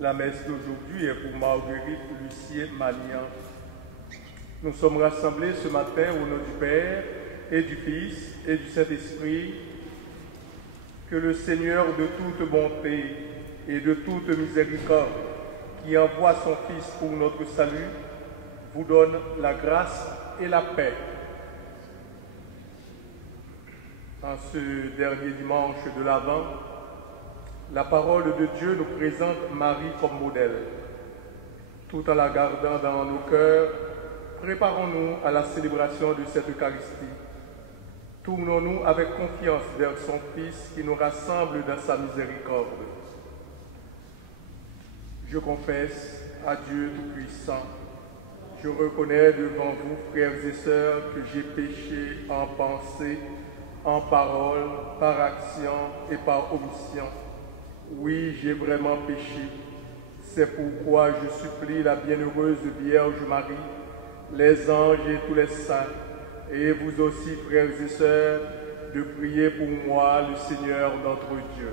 La messe d'aujourd'hui est pour Marguerite Lucien Malian. Nous sommes rassemblés ce matin au nom du Père et du Fils et du Saint-Esprit. Que le Seigneur de toute bonté et de toute miséricorde, qui envoie son Fils pour notre salut, vous donne la grâce et la paix. En ce dernier dimanche de l'Avent, la parole de Dieu nous présente Marie comme modèle. Tout en la gardant dans nos cœurs, préparons-nous à la célébration de cette Eucharistie. Tournons-nous avec confiance vers son Fils qui nous rassemble dans sa miséricorde. Je confesse à Dieu Tout-Puissant, Je reconnais devant vous, frères et sœurs, que j'ai péché en pensée, en parole, par action et par omission. Oui, j'ai vraiment péché. C'est pourquoi je supplie la bienheureuse Vierge Marie, les anges et tous les saints, et vous aussi, frères et sœurs, de prier pour moi, le Seigneur notre Dieu.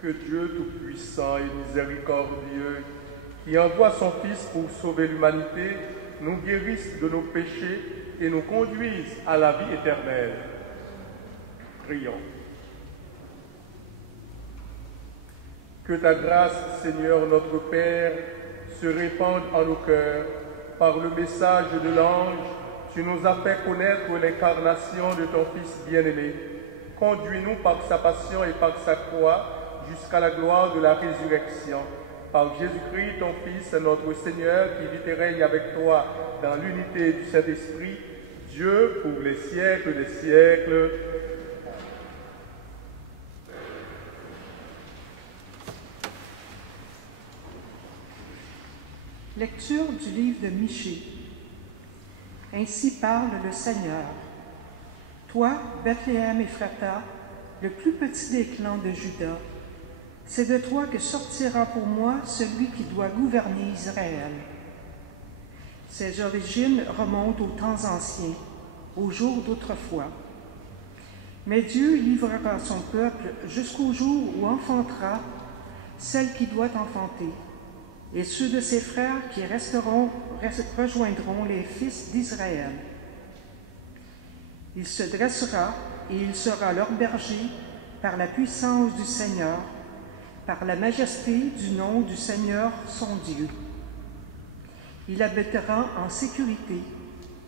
Que Dieu Tout-Puissant et Miséricordieux, qui envoie son Fils pour sauver l'humanité, nous guérisse de nos péchés et nous conduise à la vie éternelle. Prions. Que ta grâce, Seigneur notre Père, se répande en nos cœurs. Par le message de l'ange, tu nous as fait connaître l'incarnation de ton Fils bien-aimé. Conduis-nous par sa passion et par sa croix jusqu'à la gloire de la résurrection. Par Jésus-Christ, ton Fils, notre Seigneur, qui vit et règne avec toi dans l'unité du Saint-Esprit, Dieu pour les siècles des siècles. Lecture du livre de Michée. Ainsi parle le Seigneur. Toi, Bethléem Ephrata, le plus petit des clans de Juda, c'est de toi que sortira pour moi celui qui doit gouverner Israël. Ses origines remontent aux temps anciens, aux jours d'autrefois. Mais Dieu livrera son peuple jusqu'au jour où enfantera celle qui doit enfanter, et ceux de ses frères qui rejoindront les fils d'Israël. Il se dressera et il sera leur berger par la puissance du Seigneur, par la majesté du nom du Seigneur son Dieu. Il habitera en sécurité,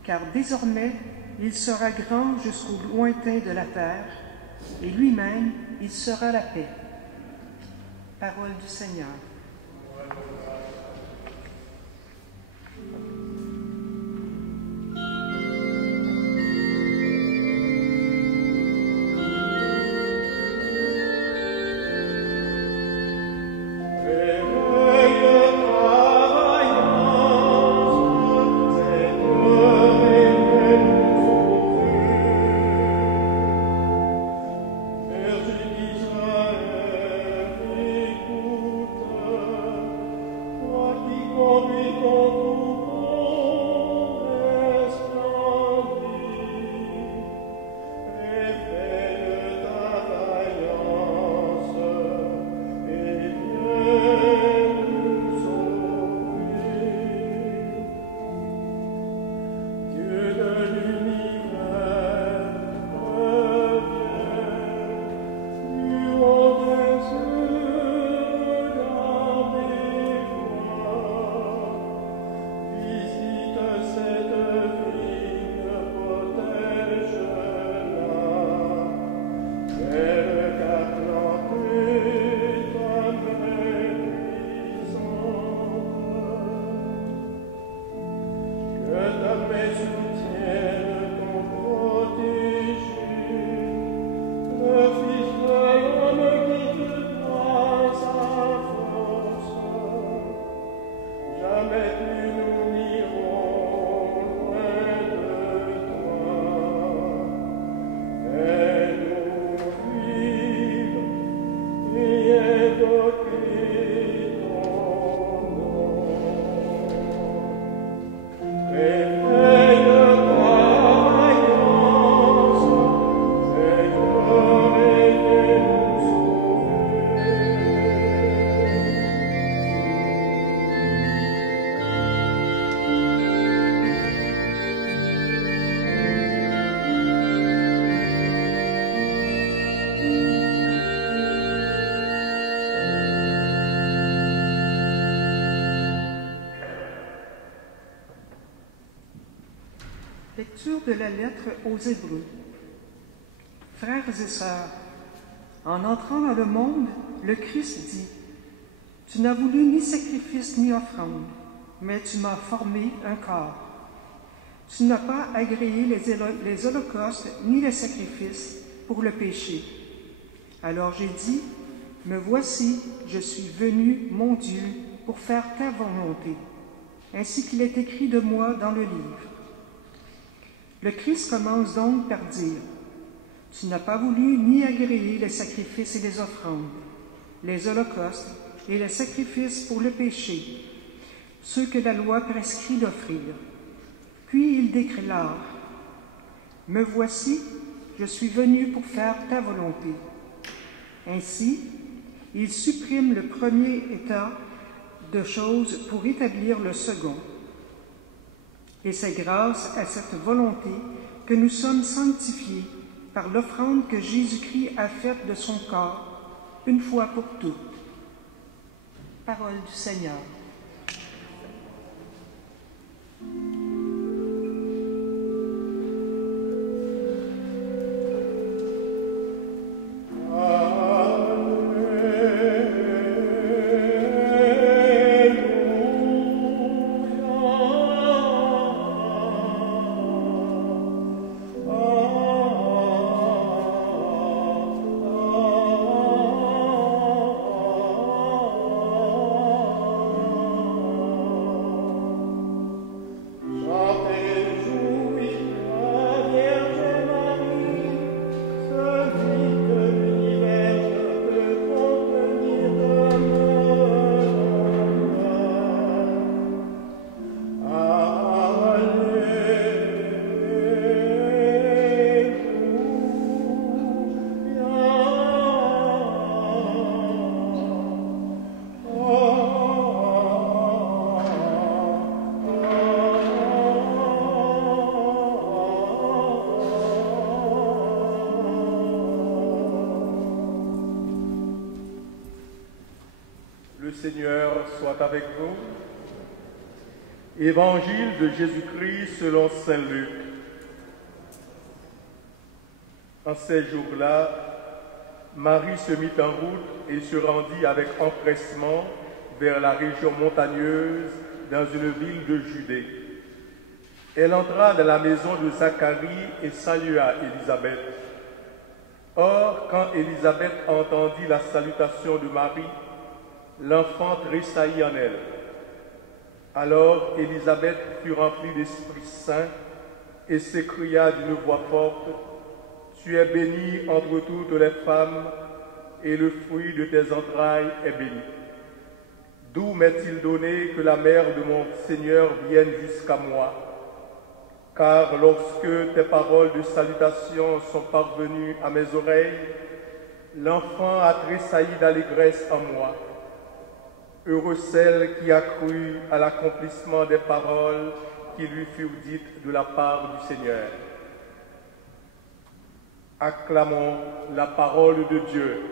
car désormais il sera grand jusqu'au lointain de la terre, et lui-même il sera la paix. Parole du Seigneur. Lecture de la lettre aux Hébreux. Frères et sœurs, en entrant dans le monde, le Christ dit « Tu n'as voulu ni sacrifice ni offrande, mais tu m'as formé un corps. Tu n'as pas agréé les holocaustes ni les sacrifices pour le péché. Alors j'ai dit « Me voici, je suis venu, mon Dieu, pour faire ta volonté, ainsi qu'il est écrit de moi dans le livre. » Le Christ commence donc par dire « Tu n'as pas voulu ni agréer les sacrifices et les offrandes, les holocaustes et les sacrifices pour le péché, ceux que la loi prescrit d'offrir. » Puis il déclare « Me voici, je suis venu pour faire ta volonté. » Ainsi, il supprime le premier état de choses pour établir le second. Et c'est grâce à cette volonté que nous sommes sanctifiés par l'offrande que Jésus-Christ a faite de son corps, une fois pour toutes. Parole du Seigneur. Le Seigneur soit avec vous. Évangile de Jésus-Christ selon saint Luc. En ces jours-là, Marie se mit en route et se rendit avec empressement vers la région montagneuse dans une ville de Judée. Elle entra dans la maison de Zacharie et salua Élisabeth. Or, quand Élisabeth entendit la salutation de Marie, l'enfant tressaillit en elle. Alors Élisabeth fut remplie d'Esprit Saint et s'écria d'une voix forte, « Tu es bénie entre toutes les femmes, et le fruit de tes entrailles est béni. D'où m'est-il donné que la mère de mon Seigneur vienne jusqu'à moi? Car lorsque tes paroles de salutation sont parvenues à mes oreilles, l'enfant a tressailli d'allégresse en moi. Heureux celle qui a cru à l'accomplissement des paroles qui lui furent dites de la part du Seigneur. » Acclamons la parole de Dieu.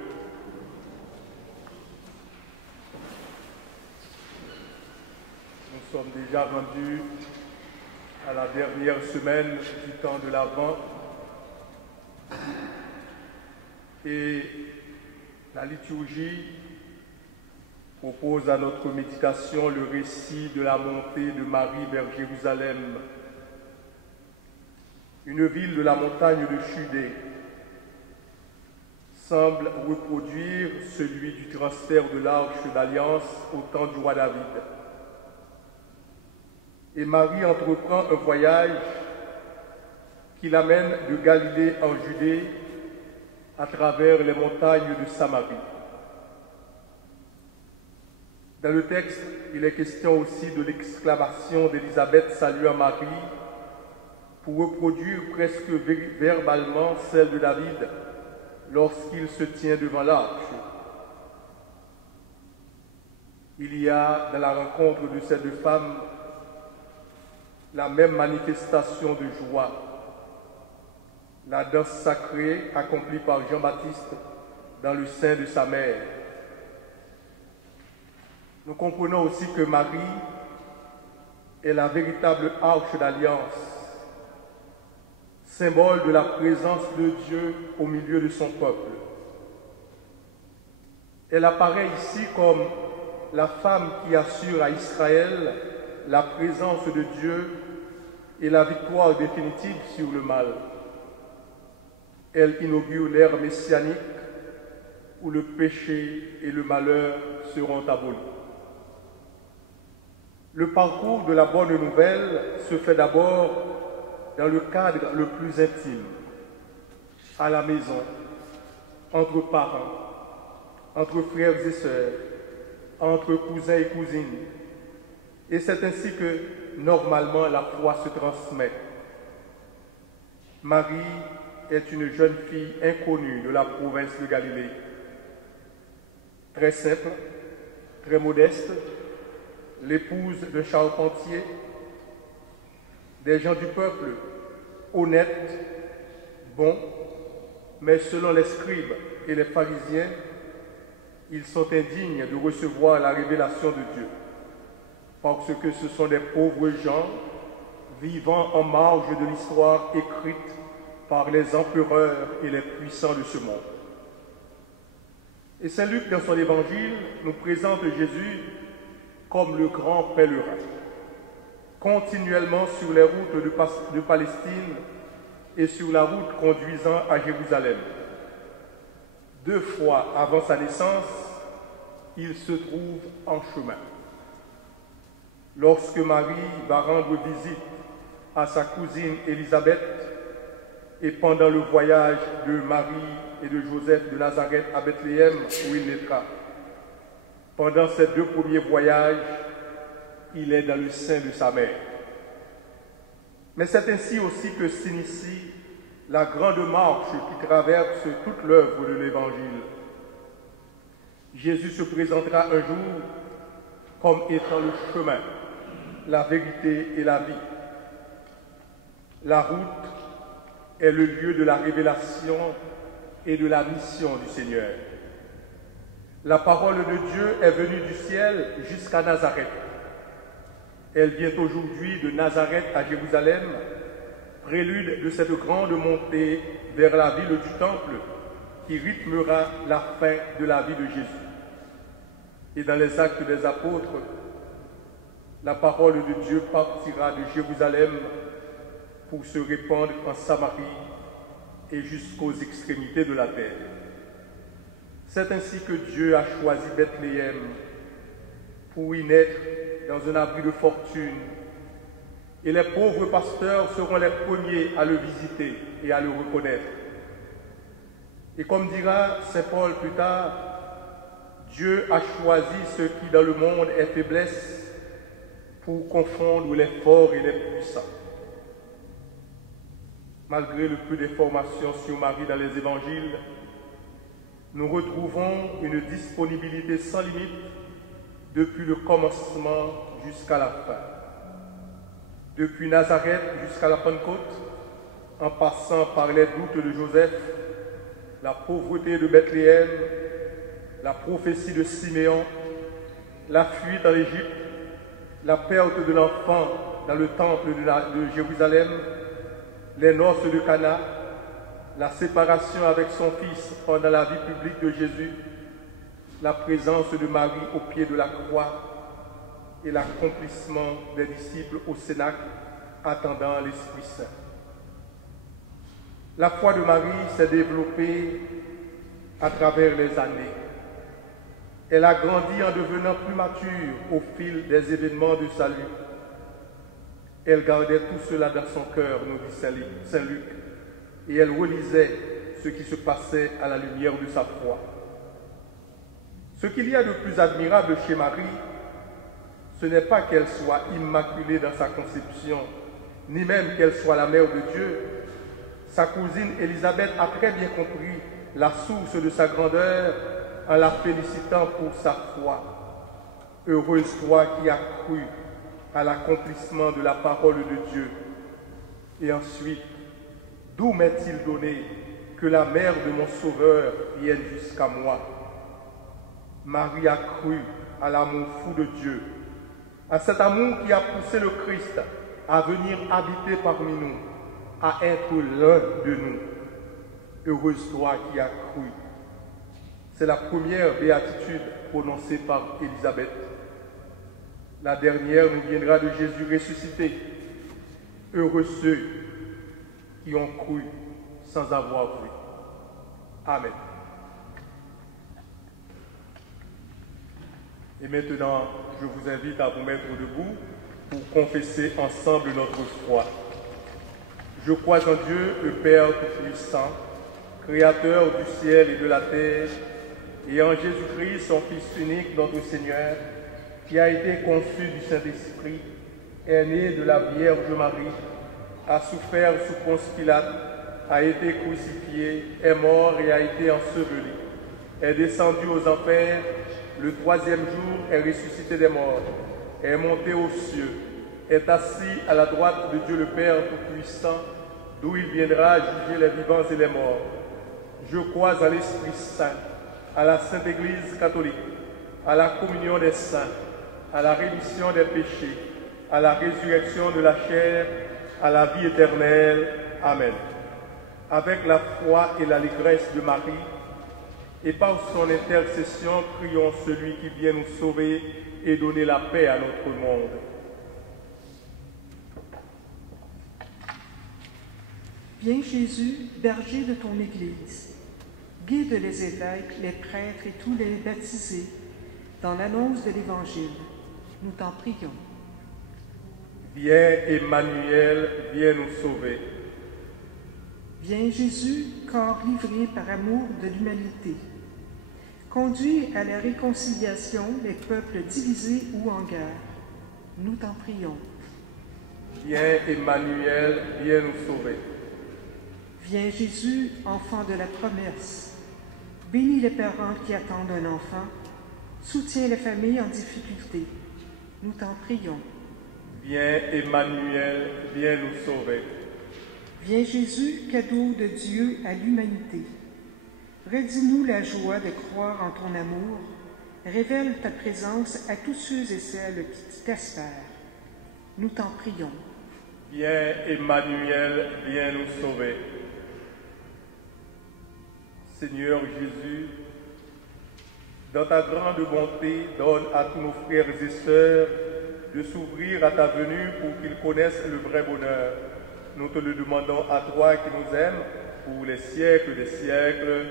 Nous sommes déjà rendus à la dernière semaine du temps de l'Avent et la liturgie propose à notre méditation le récit de la montée de Marie vers Jérusalem, une ville de la montagne de Judée. Semble reproduire celui du transfert de l'Arche d'Alliance au temps du roi David. Et Marie entreprend un voyage qui l'amène de Galilée en Judée à travers les montagnes de Samarie. Dans le texte, il est question aussi de l'exclamation d'Élisabeth saluant Marie pour reproduire presque verbalement celle de David lorsqu'il se tient devant l'arche. Il y a dans la rencontre de ces deux femmes la même manifestation de joie, la danse sacrée accomplie par Jean-Baptiste dans le sein de sa mère. Nous comprenons aussi que Marie est la véritable arche d'alliance symbole de la présence de Dieu au milieu de son peuple. Elle apparaît ici comme la femme qui assure à Israël la présence de Dieu et la victoire définitive sur le mal. Elle inaugure l'ère messianique où le péché et le malheur seront abolis. Le parcours de la bonne nouvelle se fait d'abord dans le cadre le plus intime, à la maison, entre parents, entre frères et sœurs, entre cousins et cousines. Et c'est ainsi que, normalement, la foi se transmet. Marie est une jeune fille inconnue de la province de Galilée. Très simple, très modeste, l'épouse d'un charpentier, des gens du peuple, honnêtes, bons, mais selon les scribes et les pharisiens, ils sont indignes de recevoir la révélation de Dieu, parce que ce sont des pauvres gens vivant en marge de l'histoire écrite par les empereurs et les puissants de ce monde. Et Saint Luc, dans son évangile, nous présente Jésus comme le grand pèlerin, continuellement sur les routes de Palestine et sur la route conduisant à Jérusalem. 2 fois avant sa naissance, il se trouve en chemin. Lorsque Marie va rendre visite à sa cousine Élisabeth et pendant le voyage de Marie et de Joseph de Nazareth à Bethléem où il naîtra. Pendant ces 2 premiers voyages, il est dans le sein de sa mère. Mais c'est ainsi aussi que s'initie la grande marche qui traverse toute l'œuvre de l'Évangile. Jésus se présentera un jour comme étant le chemin, la vérité et la vie. La route est le lieu de la révélation et de la mission du Seigneur. La parole de Dieu est venue du ciel jusqu'à Nazareth. Elle vient aujourd'hui de Nazareth à Jérusalem, prélude de cette grande montée vers la ville du Temple qui rythmera la fin de la vie de Jésus. Et dans les Actes des Apôtres, la parole de Dieu partira de Jérusalem pour se répandre en Samarie et jusqu'aux extrémités de la terre. C'est ainsi que Dieu a choisi Bethléem pour y naître dans un abri de fortune. Et les pauvres pasteurs seront les premiers à le visiter et à le reconnaître. Et comme dira saint Paul plus tard, Dieu a choisi ce qui dans le monde est faiblesse pour confondre les forts et les puissants. Malgré le peu d'informations sur Marie dans les évangiles, nous retrouvons une disponibilité sans limite depuis le commencement jusqu'à la fin. Depuis Nazareth jusqu'à la Pentecôte, en passant par les doutes de Joseph, la pauvreté de Bethléem, la prophétie de Siméon, la fuite en Égypte, la perte de l'enfant dans le temple de Jérusalem, les noces de Cana, la séparation avec son fils pendant la vie publique de Jésus, la présence de Marie au pied de la croix et l'accomplissement des disciples au Cénacle attendant l'Esprit Saint. La foi de Marie s'est développée à travers les années. Elle a grandi en devenant plus mature au fil des événements de salut. Elle gardait tout cela dans son cœur, nous dit Saint Luc, et elle relisait ce qui se passait à la lumière de sa foi. Ce qu'il y a de plus admirable chez Marie, ce n'est pas qu'elle soit immaculée dans sa conception, ni même qu'elle soit la mère de Dieu. Sa cousine Élisabeth a très bien compris la source de sa grandeur en la félicitant pour sa foi. Heureuse toi qui as cru à l'accomplissement de la parole de Dieu. Et ensuite, d'où m'est-il donné que la mère de mon Sauveur vienne jusqu'à moi? Marie a cru à l'amour fou de Dieu, à cet amour qui a poussé le Christ à venir habiter parmi nous, à être l'un de nous. Heureuse toi qui as cru. C'est la première béatitude prononcée par Élisabeth. La dernière nous viendra de Jésus ressuscité. Heureux ceux qui ont cru sans avoir vu. Amen. Et maintenant, je vous invite à vous mettre debout pour confesser ensemble notre foi. Je crois en Dieu, le Père Tout-Puissant, Créateur du ciel et de la terre, et en Jésus-Christ, son Fils unique, notre Seigneur, qui a été conçu du Saint-Esprit, est né de la Vierge Marie, a souffert sous Ponce Pilate, a été crucifié, est mort et a été enseveli, est descendu aux enfers, le troisième jour est ressuscité des morts, est monté aux cieux, est assis à la droite de Dieu le Père Tout-Puissant, d'où il viendra juger les vivants et les morts. Je crois à l'Esprit Saint, à la Sainte Église catholique, à la communion des saints, à la rémission des péchés, à la résurrection de la chair, à la vie éternelle. Amen. Avec la foi et l'allégresse de Marie, et par son intercession, prions celui qui vient nous sauver et donner la paix à notre monde. Viens Jésus, berger de ton Église, guide les évêques, les prêtres et tous les baptisés dans l'annonce de l'Évangile. Nous t'en prions. Viens Emmanuel, viens nous sauver. Viens Jésus, corps livré par amour de l'humanité. Conduis à la réconciliation les peuples divisés ou en guerre. Nous t'en prions. Viens Emmanuel, viens nous sauver. Viens Jésus, enfant de la promesse. Bénis les parents qui attendent un enfant. Soutiens les familles en difficulté. Nous t'en prions. Viens Emmanuel, viens nous sauver. Viens Jésus, cadeau de Dieu à l'humanité. Redis-nous la joie de croire en ton amour. Révèle ta présence à tous ceux et celles qui t'espèrent. Nous t'en prions. Viens Emmanuel, viens nous sauver. Seigneur Jésus, dans ta grande bonté, donne à tous nos frères et sœurs de s'ouvrir à ta venue pour qu'ils connaissent le vrai bonheur. Nous te le demandons à toi qui nous aimes pour les siècles des siècles.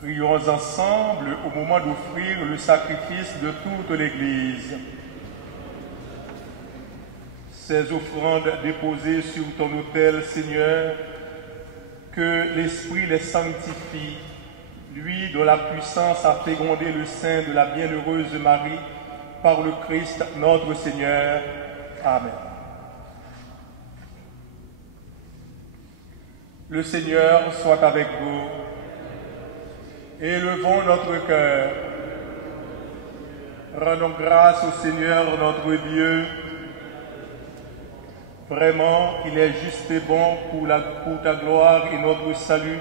Prions ensemble au moment d'offrir le sacrifice de toute l'Église. Ces offrandes déposées sur ton autel, Seigneur, que l'Esprit les sanctifie, lui dont la puissance a fécondé le sein de la bienheureuse Marie, par le Christ notre Seigneur. Amen. Le Seigneur soit avec vous. Élevons notre cœur. Rendons grâce au Seigneur notre Dieu. Vraiment, il est juste et bon pour ta gloire et notre salut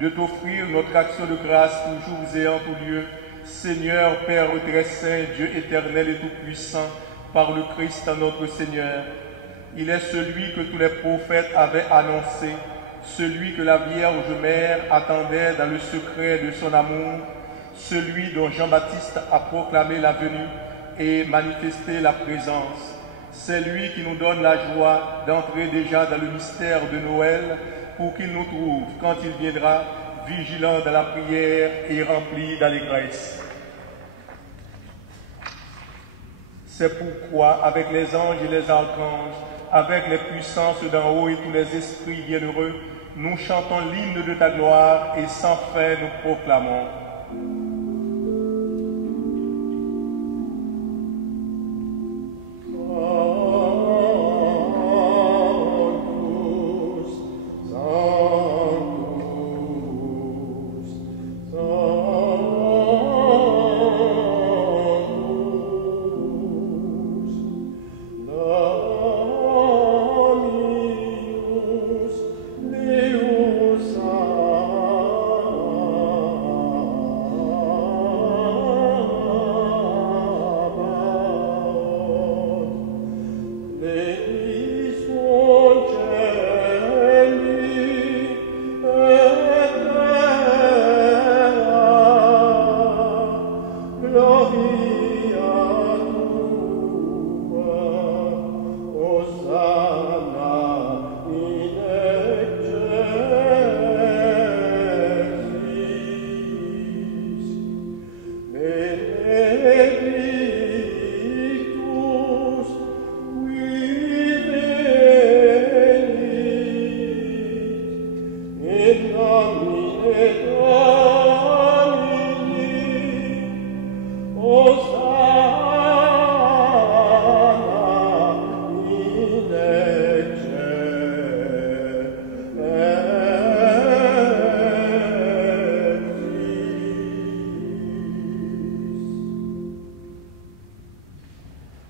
de t'offrir notre action de grâce toujours et en tout lieu. Seigneur, Père très saint, Dieu éternel et tout-puissant, par le Christ notre Seigneur. Il est celui que tous les prophètes avaient annoncé, celui que la Vierge Mère attendait dans le secret de son amour, celui dont Jean-Baptiste a proclamé la venue et manifesté la présence. C'est lui qui nous donne la joie d'entrer déjà dans le mystère de Noël pour qu'il nous trouve, quand il viendra, vigilants dans la prière et remplis d'allégresse. C'est pourquoi, avec les anges et les archanges, avec les puissances d'en haut et tous les esprits bienheureux, nous chantons l'hymne de ta gloire et sans fin nous proclamons.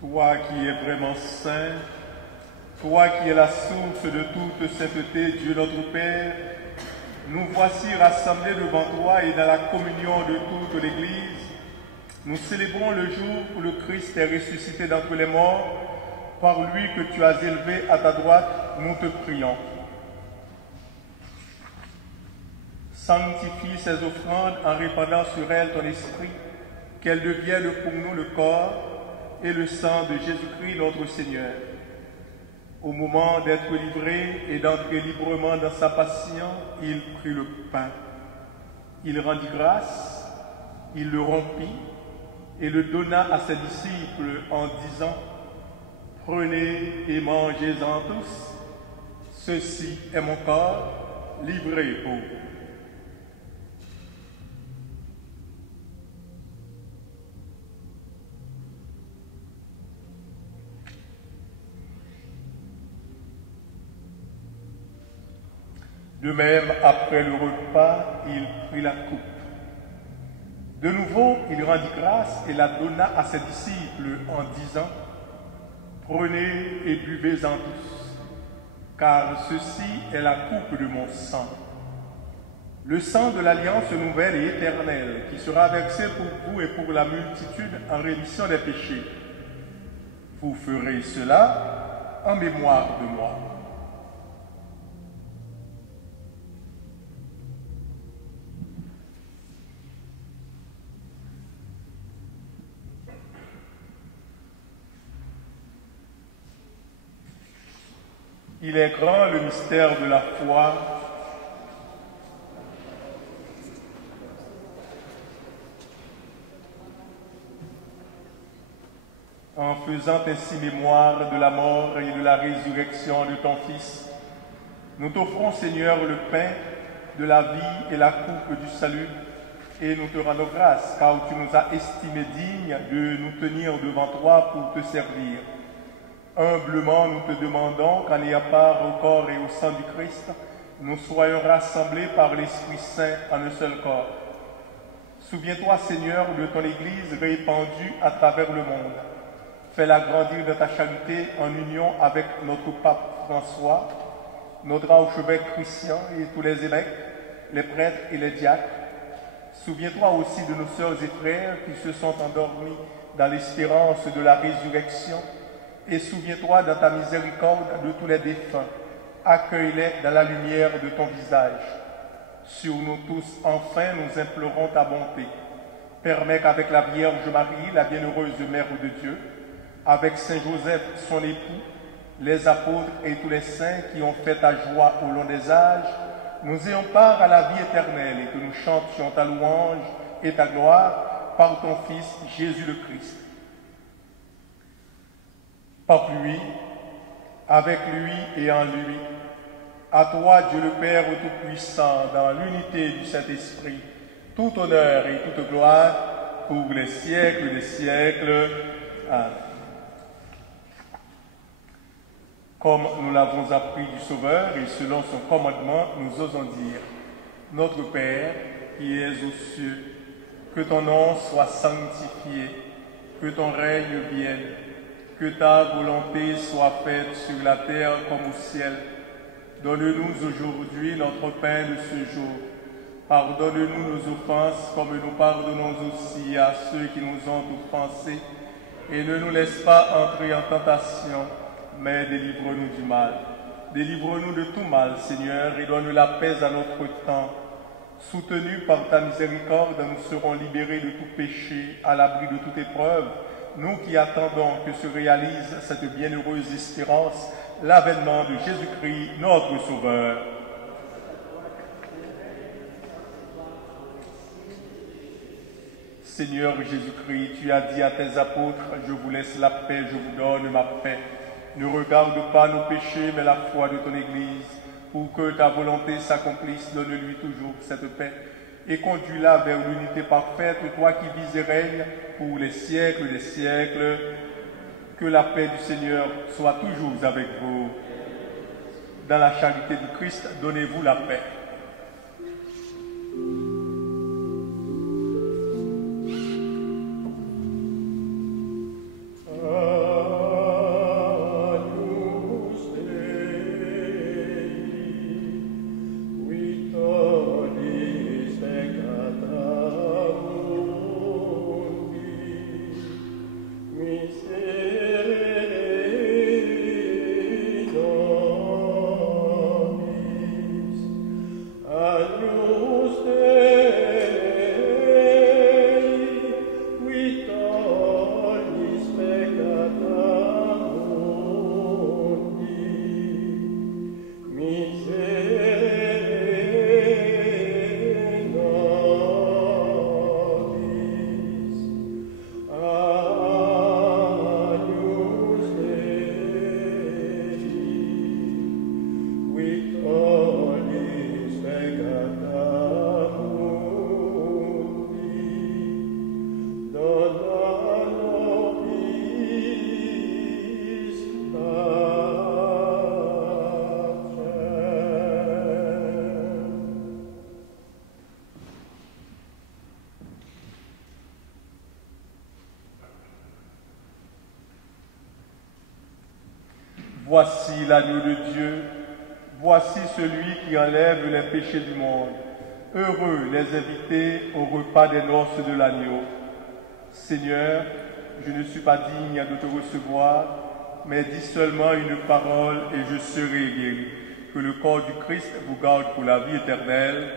Toi qui es vraiment saint, toi qui es la source de toute sainteté, Dieu notre Père, nous voici rassemblés devant toi et dans la communion de toute l'Église. Nous célébrons le jour où le Christ est ressuscité d'entre les morts. Par lui que tu as élevé à ta droite, nous te prions. Sanctifie ces offrandes en répandant sur elles ton esprit, qu'elles deviennent pour nous le corps et le sang de Jésus-Christ notre Seigneur. Au moment d'être livré et d'entrer librement dans sa passion, il prit le pain. Il rendit grâce, il le rompit et le donna à ses disciples en disant: « Prenez et mangez-en tous, ceci est mon corps livré pour vous. » De même, après le repas, il prit la coupe. De nouveau, il rendit grâce et la donna à ses disciples en disant: « Prenez et buvez-en tous, car ceci est la coupe de mon sang, le sang de l'alliance nouvelle et éternelle, qui sera versé pour vous et pour la multitude en rémission des péchés. Vous ferez cela en mémoire de moi. » Il est grand le mystère de la foi. En faisant ainsi mémoire de la mort et de la résurrection de ton Fils, nous t'offrons, Seigneur, le pain de la vie et la coupe du salut, Et nous te rendons grâce, car tu nous as estimés dignes de nous tenir devant toi pour te servir. Humblement, nous te demandons qu'en ayant part au corps et au sang du Christ, nous soyons rassemblés par l'Esprit Saint en un seul corps. Souviens-toi, Seigneur, de ton Église répandue à travers le monde. Fais-la grandir de ta charité en union avec notre pape François, notre archevêque Christian et tous les évêques, les prêtres et les diacres. Souviens-toi aussi de nos sœurs et frères qui se sont endormis dans l'espérance de la résurrection. Et souviens-toi dans ta miséricorde de tous les défunts. Accueille-les dans la lumière de ton visage. Sur nous tous, enfin, nous implorons ta bonté. Permets qu'avec la Vierge Marie, la bienheureuse Mère de Dieu, avec Saint Joseph, son époux, les apôtres et tous les saints qui ont fait ta joie au long des âges, nous ayons part à la vie éternelle et que nous chantions ta louange et ta gloire par ton Fils Jésus le Christ. Par lui, avec lui et en lui, à toi, Dieu le Père Tout-Puissant, dans l'unité du Saint-Esprit, tout honneur et toute gloire pour les siècles des siècles. Amen. Comme nous l'avons appris du Sauveur et selon son commandement, nous osons dire: Notre Père, qui es aux cieux, que ton nom soit sanctifié, que ton règne vienne, que ta volonté soit faite sur la terre comme au ciel. Donne-nous aujourd'hui notre pain de ce jour. Pardonne-nous nos offenses comme nous pardonnons aussi à ceux qui nous ont offensés. Et ne nous laisse pas entrer en tentation, mais délivre-nous du mal. Délivre-nous de tout mal, Seigneur, et donne la paix à notre temps. Soutenus par ta miséricorde, nous serons libérés de tout péché, à l'abri de toute épreuve, nous qui attendons que se réalise cette bienheureuse espérance, l'avènement de Jésus-Christ, notre Sauveur. Seigneur Jésus-Christ, tu as dit à tes apôtres: je vous laisse la paix, je vous donne ma paix. Ne regarde pas nos péchés, mais la foi de ton Église. Pour que ta volonté s'accomplisse, donne-lui toujours cette paix. Et conduis-la vers l'unité parfaite, toi qui vis et règnes pour les siècles des siècles. Que la paix du Seigneur soit toujours avec vous. Dans la charité du Christ, donnez-vous la paix. Voici l'agneau de Dieu, voici celui qui enlève les péchés du monde. Heureux les invités au repas des noces de l'agneau. Seigneur, je ne suis pas digne de te recevoir, mais dis seulement une parole et je serai guéri. Que le corps du Christ vous garde pour la vie éternelle.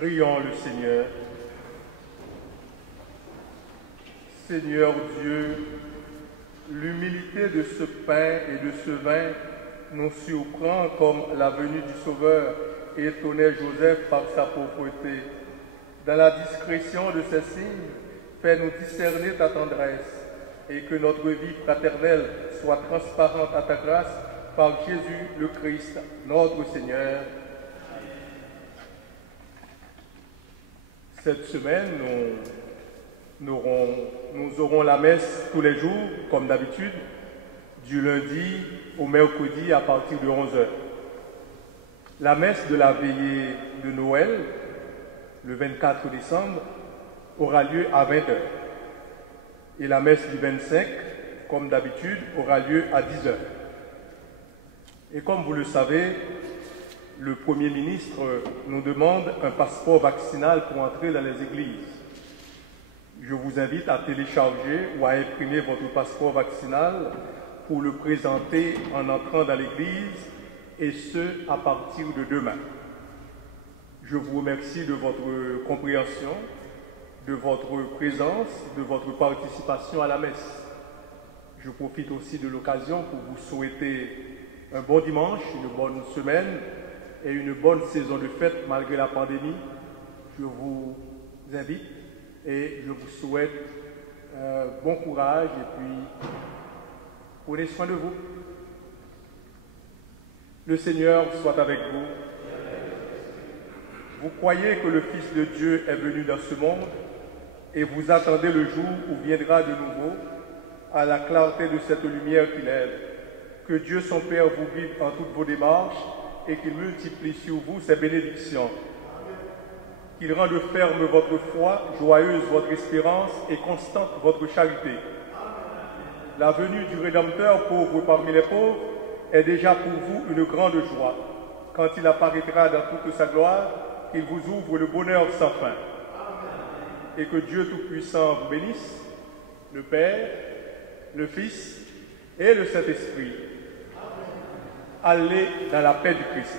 Prions le Seigneur. Seigneur Dieu, l'humilité de ce pain et de ce vin nous surprend comme la venue du Sauveur étonnait Joseph par sa pauvreté. Dans la discrétion de ces signes, fais-nous discerner ta tendresse et que notre vie fraternelle soit transparente à ta grâce par Jésus le Christ, notre Seigneur. Cette semaine, nous aurons la messe tous les jours, comme d'habitude, du lundi au mercredi à partir de 11h. La messe de la veillée de Noël, le 24 décembre, aura lieu à 20h. Et la messe du 25, comme d'habitude, aura lieu à 10h. Et comme vous le savez, le Premier ministre nous demande un passeport vaccinal pour entrer dans les églises. Je vous invite à télécharger ou à imprimer votre passeport vaccinal pour le présenter en entrant dans l'église, et ce, à partir de demain. Je vous remercie de votre compréhension, de votre présence, de votre participation à la messe. Je profite aussi de l'occasion pour vous souhaiter un bon dimanche, une bonne semaine et une bonne saison de fête malgré la pandémie. Je vous invite et je vous souhaite bon courage et puis prenez soin de vous. Le Seigneur soit avec vous. Vous croyez que le Fils de Dieu est venu dans ce monde et vous attendez le jour où viendra de nouveau à la clarté de cette lumière qu'il aide. Que Dieu son Père vous guide en toutes vos démarches et qu'il multiplie sur vous ses bénédictions. Qu'il rende ferme votre foi, joyeuse votre espérance et constante votre charité. La venue du Rédempteur pauvre parmi les pauvres est déjà pour vous une grande joie. Quand il apparaîtra dans toute sa gloire, qu'il vous ouvre le bonheur sans fin. Et que Dieu Tout-Puissant vous bénisse, le Père, le Fils et le Saint-Esprit. Allez dans la paix du Christ.